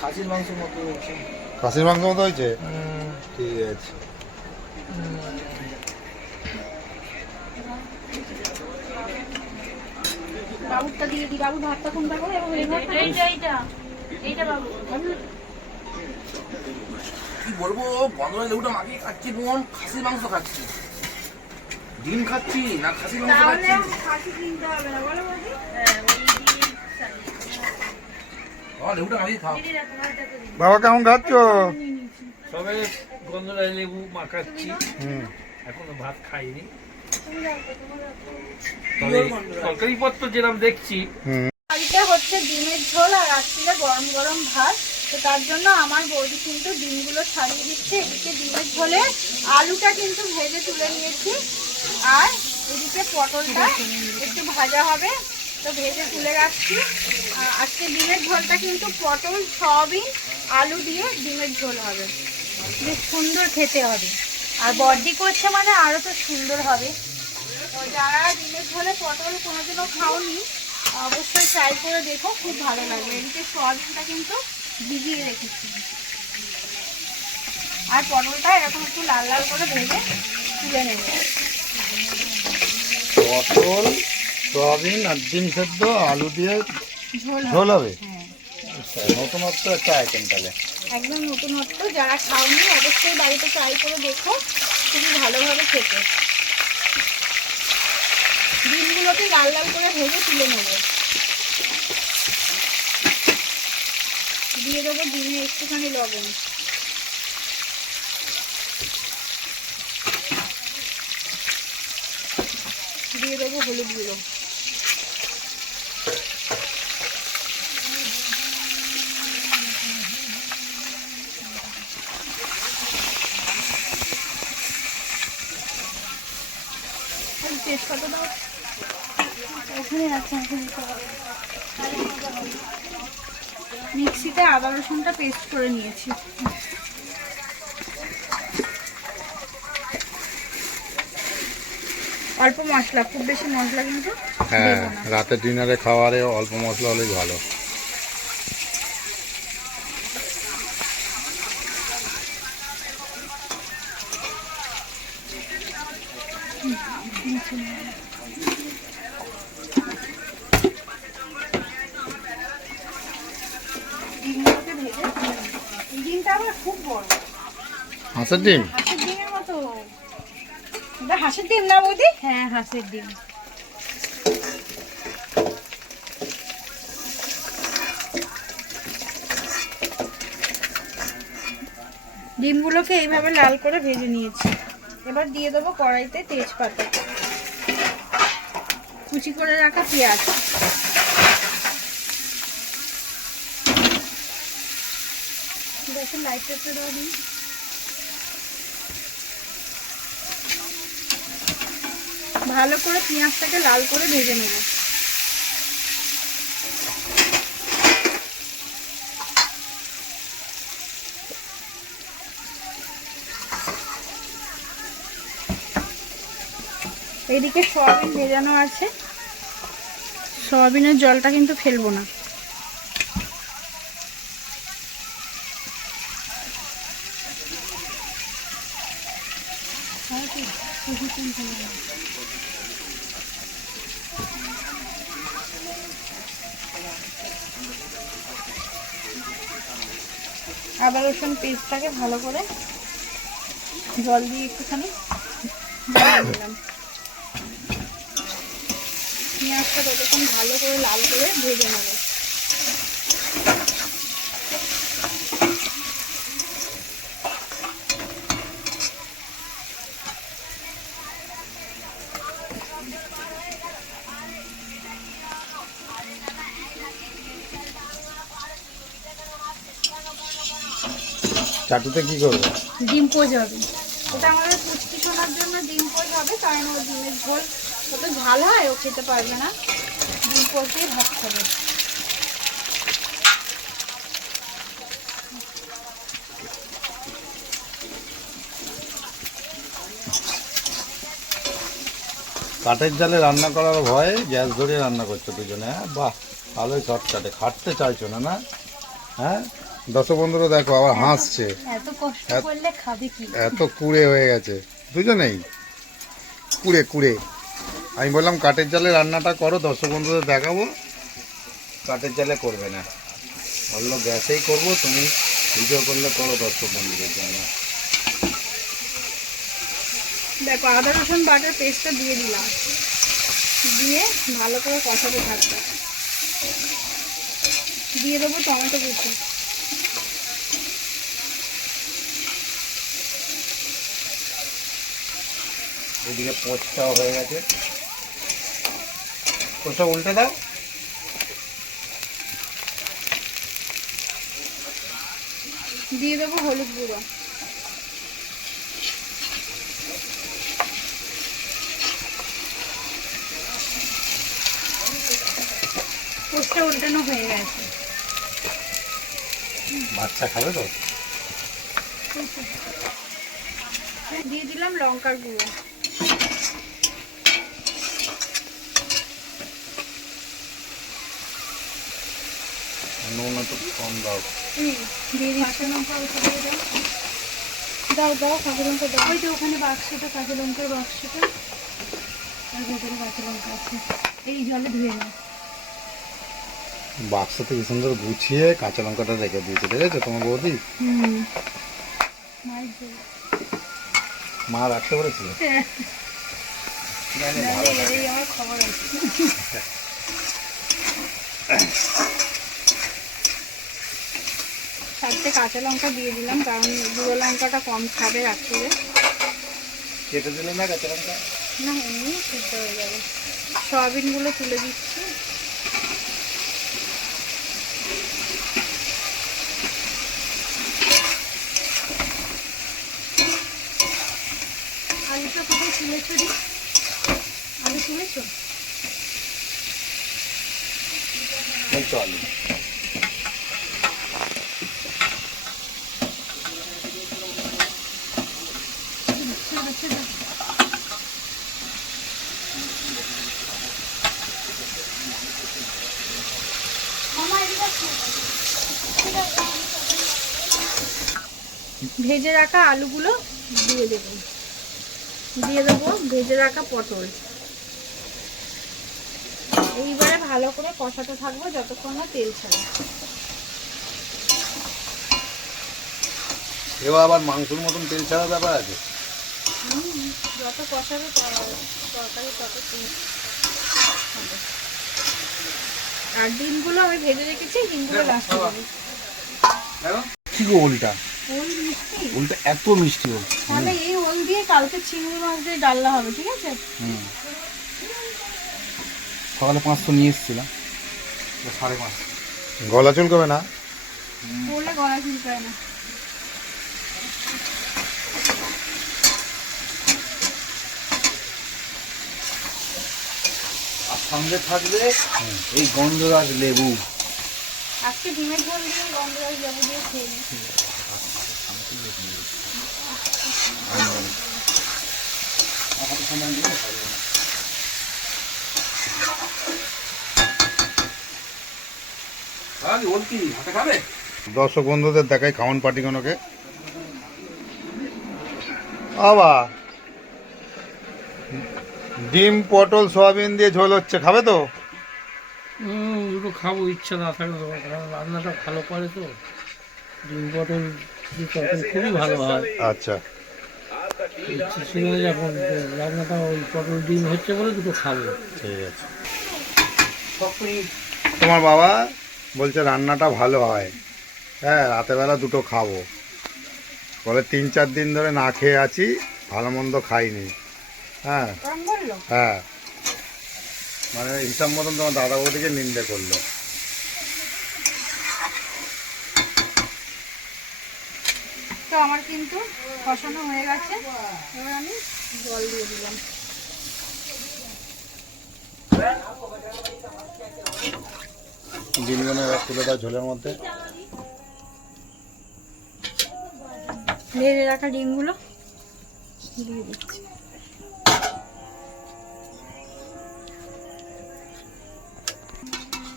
খাসির মাংস মতো হয়েছে। খাসির মাংস মতো হয়েছে? ঠিক আছে। বাবুরটা দিয়ে দিই বাবু? ভাতটা কোনটা করে এবং এইটা এইটা এইটা বাবু। কি বলব বন্ধনের লেবুটা মাখিয়ে খাচ্ছি বোন। খাসির মাংস খাচ্ছি। ডিম খাচ্ছি না খাসির মাংস তাহলে খাচ্ছি? খাসি কিনতে হবে না বলো বৌদি। হ্যাঁ বাবা কেমন খাচ্ছ? সবে গন্ধরাজ লেবু মাখাচ্ছি। হুম। এখনও ভাত খাইনি। তবে তরকারিপত্র যেরকম দেখছি। হচ্ছে ডিমের ঝোল আর রাত্রিরে গরম গরম ভাত। তো তার জন্য আমার বৌদি কিন্তু ডিমগুলো ছাড়িয়ে দিচ্ছে। এদিকে ডিমের ঝোলে আলুটা কিন্তু ভেজে তুলে নিয়েছি। আর এদিকে পটলটা একটু ভাজা হবে, তো ভেজে তুলে রাখছি। আজকে ডিমের ঝোলটা কিন্তু পটল, সয়াবিন, আলু দিয়ে ডিমের ঝোল হবে। বেশ সুন্দর খেতে হবে। আর বর্দি করছে মানে আরও তো সুন্দর হবে। তো যারা ডিমের ঝোলে পটল কোনোদিনও খাওনি, অবশ্যই ট্রাই করে দেখো, খুব ভালো লাগবে। এদিকে সয়াবিনটা কিন্তু ভিজিয়ে রেখেছি। আর পটলটা এরকম একটু লাল লাল করে ভেজে তুলে নেবে। পটল সয়াবিন আর ডিম সেদ্ধ আলু দিয়ে ঝোল হবে। আচ্ছা, নতুনত্ব একটা আইটেম তাহলে। একদম নতুনত্ব যারা খাওনি অবশ্যই বাড়িতে ট্রাই করে দেখো খুবই ভালোভাবে খেতে। ডিমগুলোকে লাল লাল করে ভেজে তুলে নেবে। দিয়ে দেবো ডিমে একটুখানি লবণ দিয়ে দেবো হলুদ গুঁড়ো তেজপাতা দাও ওখানে আছে হবে। মিক্সিতে আদা রসুনটা পেস্ট করে নিয়েছি। অল্প মশলা খুব বেশি মশলা কিন্তু হ্যাঁ রাতে রাতের ডিনারে খাওয়ারে অল্প মশলা হলেই ভালো। আবার খুব বড়। হাঁসের ডিম? হাঁসের ডিমের মতো। এটা হাঁসের ডিম না বৌদি? হ্যাঁ হাঁসের ডিম। ডিমগুলোকে এইভাবে লাল করে ভেজে নিয়েছি। এবার দিয়ে দেবো কড়াইতে তেজপাতা। কুচি করে রাখা পেঁয়াজ। দেখুন লাইটটা দেওয়া দিন ভালো করে পেঁয়াজটাকে লাল করে ভেজে নেব। এইদিকে সয়াবিন ভেজানো আছে। সয়াবিনের জলটা কিন্তু ফেলব না। পেস্টটাকে ভালো করে জল দিয়ে একটুখানি দিলাম পেঁয়াজটা ততক্ষণ ভালো করে লাল করে ভেজে নেব। চাটুতে কি করব? ডিম পোজ হবে। ওটা আমাদের পুষ্টি শোনার জন্য ডিম পোজ হবে কারণ ও ডিমের ঝোল কত ঝাল হয় ও খেতে পারবে না। ডিম পোজ দিয়ে ভাত খাবে। কাঠের জালে রান্না করার ভয়ে গ্যাস ধরে রান্না করছ দুজনে হ্যাঁ? বাহ ভালোই শর্টকাটে। খাটতে চাইছো না না? হ্যাঁ? দর্শক বন্ধুরা দেখো আবার হাসছে। এত কষ্ট এত- করলে খাবে কি? এত কুড়ে হয়ে গেছে। দুজনেই? কুড়ে কুড়ে। আমি বললাম কাঠের জালে রান্নাটা করো দর্শক বন্ধুদের দেখাবো। কাঠের জালে করবে না। বলল গ্যাসেই করব তুমি ভিডিও করলে করো দর্শক বন্ধুদের জন্য। দেখো আদা রসুন বাটার পেস্টটা দিয়ে দিলাম। দিয়ে ভালো করে কষাতে থাকবে। দিয়ে দেবো টমেটো কুচি। এদিকে পোচটাও হয়ে গেছে। পোচটা উল্টে দাও। দিয়ে দেবো হলুদ গুঁড়ো। পোস্টটা উল্টানো হয়ে গেছে। বাচ্চা খাবে তো? দিয়ে দিলাম লঙ্কার গুঁড়ো। নুন একটু কম দাও। দাও দাও কাঁচা লঙ্কা দাও। ওই যে ওখানে বাক্সটা কাঁচা লঙ্কার বাক্সটা। আর ভেতরে কাঁচা লঙ্কা আছে। এই জলে ধুয়ে নাও। বাক্স থেকে সুন্দর গুছিয়ে কাঁচা লঙ্কাটা রেখে দিয়েছে দেখেছ তোমার বৌদি। মা রাখতে পেরেছিল। এই আমার খবর আছে। চারটে কাঁচা লঙ্কা দিয়ে দিলাম কারণ গুঁড়ো লঙ্কাটা কম খাবে রাত্রিরে। কেটে দিলে না কাঁচা লঙ্কা? না এমনি সিদ্ধ হয়ে যাবে। সয়াবিনগুলো তুলে দিচ্ছি। আলুটা কোথায় তুলেছো আলু তুলেছো? এই ভেজে রাখা আলুগুলো দিয়ে দেবো। দিয়ে দেবো ভেজে রাখা পটল। এইবারে ভালো করে কষাতে থাকব যতক্ষণ না তেল ছাড়ে। এবার আবার মাংসের মতন তেল ছাড়া ব্যাপার আছে? যত কষাবে তরকারি তত হবে। আর ডিমগুলো আমি ভেজে রেখেছি ডিমগুলো লাস্টে দেবো। কি গো উল্টা ওল মিষ্টি? উল্টা এত মিষ্টি ওল। তাহলে এই ওল দিয়ে কালকে চিংড়ি মাছ দিয়ে ডালনা হবে ঠিক আছে? হুম। সকালে পাঁচশো নিয়ে এসেছিলাম সাড়ে পাঁচশো। গলা চুলকবে না? বলে গলা চুলকায় না। সঙ্গে থাকবে এই গন্ধরাজ লেবু। আজকে ডিমের ঝোল দিয়ে গন্ধরাজ লেবু দিয়ে খেয়ে দর্শক বন্ধুদের দেখাই খাওয়ান পাটিগুলোকে আবা ডিম পটল সয়াবিন দিয়ে ঝোল হচ্ছে খাবে তো? দুটো খাব ইচ্ছা না থাকলে তো রান্নাটা ভালো করে তো। ডিম পটল দিয়ে তরকারি খুবই ভালো হয়। আচ্ছা। ইচ্ছে ছিল যখন রান্নাটা ওই পটল ডিম হচ্ছে বলে দুটো খাব। ঠিক আছে। তোমার বাবা বলছে রান্নাটা ভালো হয়। হ্যাঁ রাতেরবেলা দুটো খাব। বলে তিন চার দিন ধরে না খেয়ে আছি ভালো মন্দ খাইনি। হ্যাঁ। হ্যাঁ। মানে হিসাব মতন তোমার দাদা বৌদিকে নিন্দে করল। তো আমার কিন্তু কষানো হয়ে গেছে। এবার আমি জল দিয়ে দিলাম। ডিমগুলো এবার তুলে দাও ঝোলের মধ্যে। ভেজে রাখা ডিমগুলো। দিয়ে দিচ্ছি।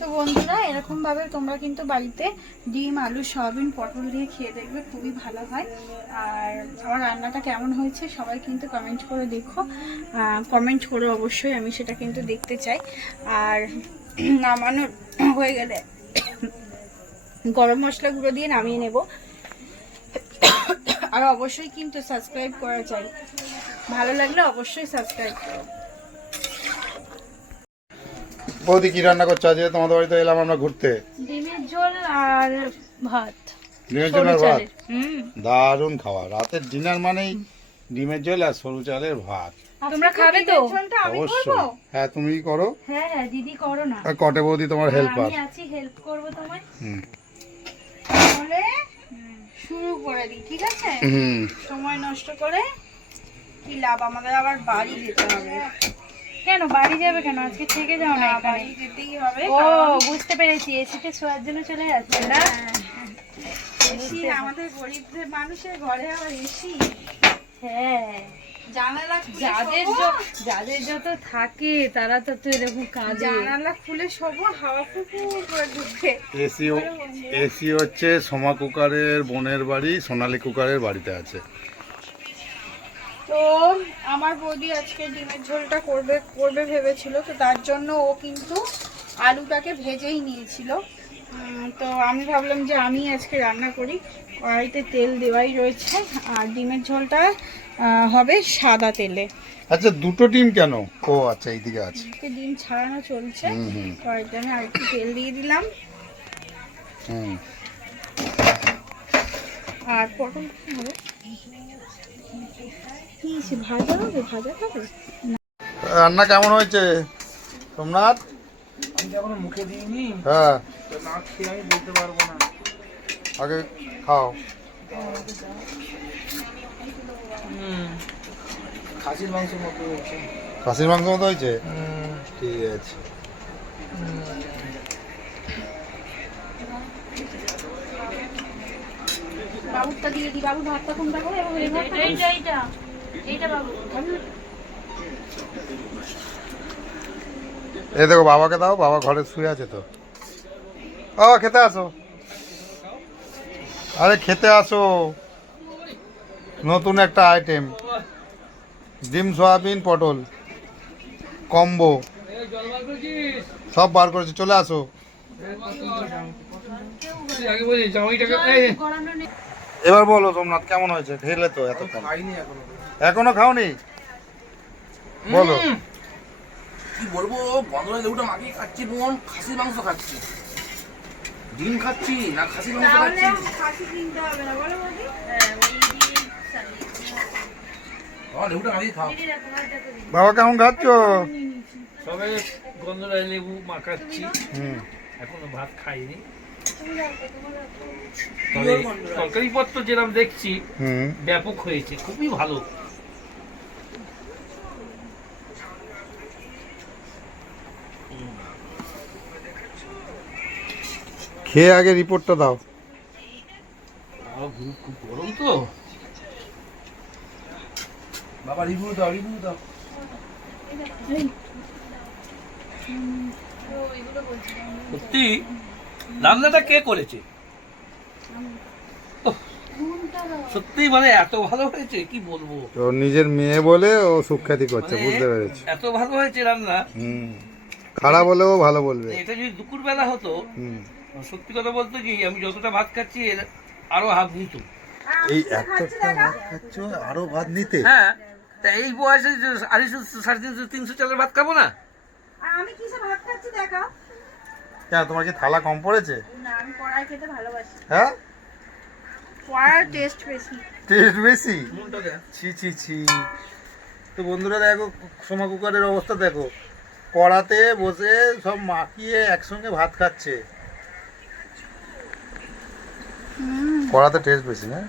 তো বন্ধুরা, এরকম ভাবে তোমরা কিন্তু বাড়িতে ডিম, আলু, সয়াবিন, পটল দিয়ে খেয়ে দেখবে, খুবই ভালো হয়। আর আমার রান্নাটা কেমন হয়েছে সবাই কিন্তু কমেন্ট করে দেখো। কমেন্ট করো অবশ্যই, আমি সেটা কিন্তু দেখতে চাই। আর নামানো হয়ে গেলে গরম মশলা গুঁড়ো দিয়ে নামিয়ে নেব। আর অবশ্যই কিন্তু সাবস্ক্রাইব করা চাই। ভালো লাগলে অবশ্যই সাবস্ক্রাইব করো। বৌদি কি রান্না করছ? আজকে তোমাদের বাড়িতে এলাম আমরা ঘুরতে। ডিমের ঝোল আর ভাত। ডিমের ঝোল আর ভাত? হুম। দারুণ খাওয়া রাতের ডিনার মানেই ডিমের ঝোল আর সরু চালের ভাত। তোমরা খাবে তো? অবশ্যই। হ্যাঁ তুমি করো। হ্যাঁ হ্যাঁ দিদি করো না। আর কটে বৌদি তোমার হেল্পার আমি আছি হেল্প করব তোমায়। হুম। তাহলে শুরু করে দিই ঠিক আছে? হুম। সময় নষ্ট করে কি লাভ? আমাদের আবার বাড়ি যেতে হবে। কেন? বাড়ি যাবে কেন? আজকে থেকে যাও না এখানে। বাড়ি যেতেই হবে ও বুঝতে পেরেছি। এসিতে শোয়ার জন্য চলে যাচ্ছে না? এসি আমাদের গরিবদের মানুষের ঘরে আবার এসি। হ্যাঁ। জানালা যাদের যাদের যত থাকে তারা তো তো এরকম কাজে। জানালা খুলে শোবো হাওয়া করে ঢুকে এসি এসি হচ্ছে সোমা কুকারের বোনের বাড়ি সোনালী কুকারের বাড়িতে আছে। তো আমার বৌদি আজকে ডিমের ঝোলটা করবে করবে ভেবেছিল তো তার জন্য ও কিন্তু আলুটাকে ভেজেই নিয়েছিল। তো আমি ভাবলাম যে আমি আজকে রান্না করি। কড়াইতে তেল দেওয়াই রয়েছে আর ডিমের ঝোলটা হবে সাদা তেলে। আচ্ছা দুটো ডিম কেন? ও আচ্ছা এইদিকে আছে। ডিম ছাড়ানো চলছে। কড়াইতে আমি আরেকটু তেল দিয়ে দিলাম। আর পটল কি হবে? কি ভাজা হবে? ভাজা খাবে? রান্না কেমন হয়েছে? সোমনাথ? আমি এখনও মুখে দিইনি। হ্যাঁ। না খেয়ে আমি বলতে পারব না। আগে খাও। হুম। খাসির মাংস মতো হয়েছে। খাসির মাংস মতো হয়েছে? ঠিক আছে। বাবুরটা দিয়ে দি। বাবু ভাতটা কোনটা করে এবং এই ভাতটা এইটা এইটা। এইটা বাবু এই দেখো বাবাকে দাও বাবা ঘরে শুয়ে আছে তো। ও খেতে আসো। আরে খেতে আসো। নতুন একটা আইটেম ডিম সয়াবিন পটল। কম্বো। সব বার করেছে চলে আসো। এবার বলো সোমনাথ কেমন হয়েছে? ঢেলে তো এত খাইনি এখনও। এখনও খাওনি? বলো। কি বলব বন্ধ লেবুটা মাখিয়ে খাচ্ছি বোন। খাসির মাংস খাচ্ছি। ডিম খাচ্ছি না খাসির মাংস খাচ্ছি? খাসি কিনতে হবে না বলো বৌদি। হ্যাঁ বাবা কেমন খাচ্ছ? সবে গন্ধরায় লেবু মাখাচ্ছি। হুম। এখনও ভাত খাইনি। তবে তরকারি পত্র যেরকম দেখছি ব্যাপক হয়েছে খুবই ভালো। খেয়ে আগে রিপোর্টটা দাও। খুব গরম তো। বাবা রিভিউ দাও রিভিউ দাও। সত্যি রান্নাটা কে করেছে? সত্যি মানে এত ভালো হয়েছে? কি বলব? তো নিজের মেয়ে বলে ও সুখ্যাতি করছে মানে বুঝতে পেরেছি। এত ভালো হয়েছে রান্না? হুম। খারাপ হলেও ভালো বলবে। এটা যদি দুপুর বেলা হতো সত্যি কথা বলতে কি আমি যতটা ভাত খাচ্ছি এর আরও হাফ নিত এই একটা ভাত খাচ্ছ আরও ভাত নিতে? হ্যাঁ তা এই বয়সে আড়াইশো সাড়ে তিনশো তিনশো চালের ভাত খাব না? আমি কিসে ভাত খাচ্ছি দেখাও। কেন তোমার কি থালা কম পড়েছে? না আমি কড়াই খেতে ভালোবাসি। হ্যাঁ? কড়ার টেস্ট বেশি টেস্ট বেশি ছি ছি ছি। তো বন্ধুরা দেখো সোমা কুকারের অবস্থা দেখো। কড়াতে বসে সব মাখিয়ে একসঙ্গে ভাত খাচ্ছে। কড়াতে টেস্ট বেশি না?